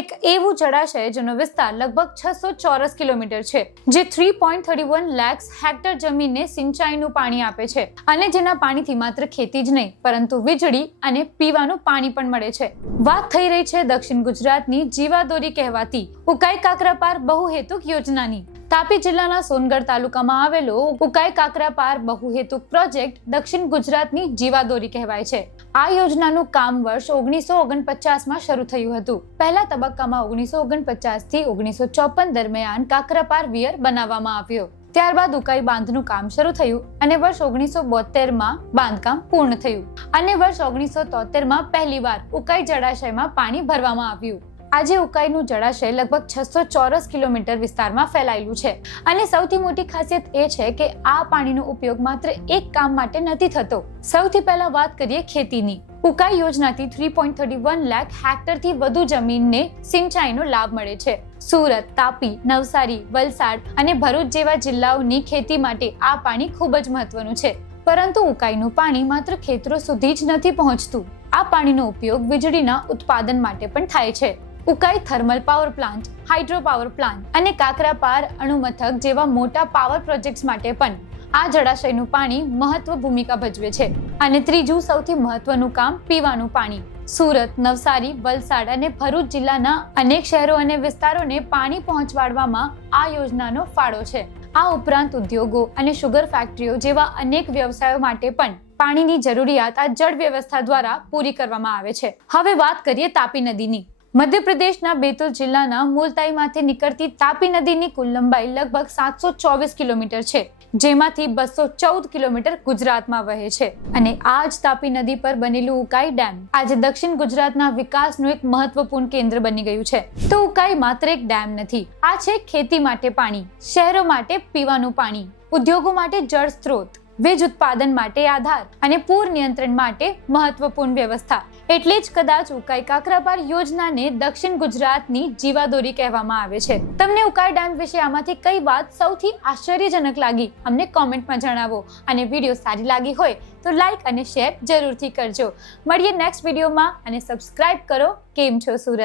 એક એવું જળાશય જેનો વિસ્તાર લગભગ 600 ચોરસ કિલોમીટર છે, જે 3.31 લાખ હેક્ટર જમીનને સિંચાઈનું પાણી આપે છે અને જેના પાણીથી માત્ર ખેતી જ નહીં પરંતુ વીજળી અને પીવાનું પાણી પણ મળે છે. વાત થઈ રહી છે દક્ષિણ ગુજરાતની જીવાદોરી કહેવાતી ઉકાઈ કાકરાપાર બહુહેતુક યોજનાની. તાપી જિલ્લાના સોનગઢ તાલુકામાં આવેલો ઉકાઈ કાકરાપાર બહુહેતુક પ્રોજેક્ટ દક્ષિણ ગુજરાતની જીવાદોરી કહેવાય છે. આ યોજનાનું કામ વર્ષ 1949માં શરૂ થયું હતું. પહેલા તબક્કામાં 1949 થી 1954 દરમિયાન કાકરાપાર વીયર બનાવવામાં આવ્યો. ત્યારબાદ ઉકાઈ બાંધનું કામ શરૂ થયું અને વર્ષ 1972માં બાંધકામ પૂર્ણ થયું અને વર્ષ 1973માં પહેલીવાર ઉકાઈ જળાશયમાં પાણી ભરવામાં આવ્યું. આજે ઉકાઈનું જળાશય લગભગ 600 ચોરસ કિલોમીટર વિસ્તારમાં ફેલાયેલું છે અને સૌથી મોટી ખાસિયત એ છે કે આ પાણીનો ઉપયોગ માત્ર એક કામ માટે નથી થતો. સૌથી પહેલા વાત કરીએ ખેતીની. ઉકાઈ યોજનાથી 3.31 લાખ હેક્ટરથી વધુ જમીનને સિંચાઈનો લાભ મળે છે. સુરત, તાપી, નવસારી, વલસાડ અને ભરૂચ જેવા જિલ્લાઓની ખેતી માટે આ પાણી ખૂબ જ મહત્વનું છે. પરંતુ ઉકાઈનું પાણી માત્ર ખેતરો સુધી જ નથી પહોંચતું. આ પાણીનો ઉપયોગ વીજળીના ઉત્પાદન માટે પણ થાય છે. Ukai thermal power plant, hydro power plant અને કાકરાપાર અણુમથક જેવા મોટા પાવર પ્રોજેક્ટ્સ માટે પણ આ જળાશયનું પાણી મહત્વ ભૂમિકા ભજવે છે. અને ત્રીજું સૌથી મહત્વનું કામ પીવાનું પાણી. સુરત, નવસારી, વલસાડ અને ભરૂચ જિલ્લાના અનેક શહેરો અને વિસ્તારોને પાણી પહોંચાડવામાં આ યોજનાનો ફાળો છે. આ ઉપરાંત ઉદ્યોગો અને શુગર ફેક્ટરીઓ જેવા અનેક વ્યવસાયો માટે પણ પાણીની જરૂરિયાત આ જળ વ્યવસ્થા દ્વારા પૂરી કરવામાં આવે છે. હવે વાત કરીએ તાપી નદીની. મધ્યપ્રદેશના બેતુલ જિલ્લાના મુલતાઈમાંથી નીકળતી તાપી નદીની કુલ લંબાઈ લગભગ 724 કિલોમીટર છે, જેમાંથી 214 કિલોમીટર ગુજરાતમાં વહે છે. અને આ જ તાપી નદી પર બનેલું ઉકાઈ ડેમ આજે દક્ષિણ ગુજરાતના વિકાસનું એક મહત્વપૂર્ણ કેન્દ્ર બની ગયું છે. તો ઉકાઈ માત્ર એક ડેમ નથી, આ છે ખેતી માટે પાણી, શહેરો માટે પીવાનું પાણી, ઉદ્યોગો માટે જળ સ્ત્રોત, વીજ ઉત્પાદન માટે આધાર અને પૂર નિયંત્રણ માટે મહત્વપૂર્ણ વ્યવસ્થા. એટલે જ કદાચ ઉકાઈ કાકરાપાર યોજનાને દક્ષિણ ગુજરાતની જીવાદોરી કહેવામાં આવે છે. તમને ઉકાઈ ડેમ વિશે આમાંથી કઈ વાત સૌથી આશ્ચર્યજનક લાગી અમને કોમેન્ટમાં જણાવો અને વિડીયો સારી લાગી હોય તો લાઈક અને શેર જરૂરથી કરજો. મળીએ નેક્સ્ટ વિડીયોમાં અને સબસ્ક્રાઇબ કરો કેમ છો સુરત.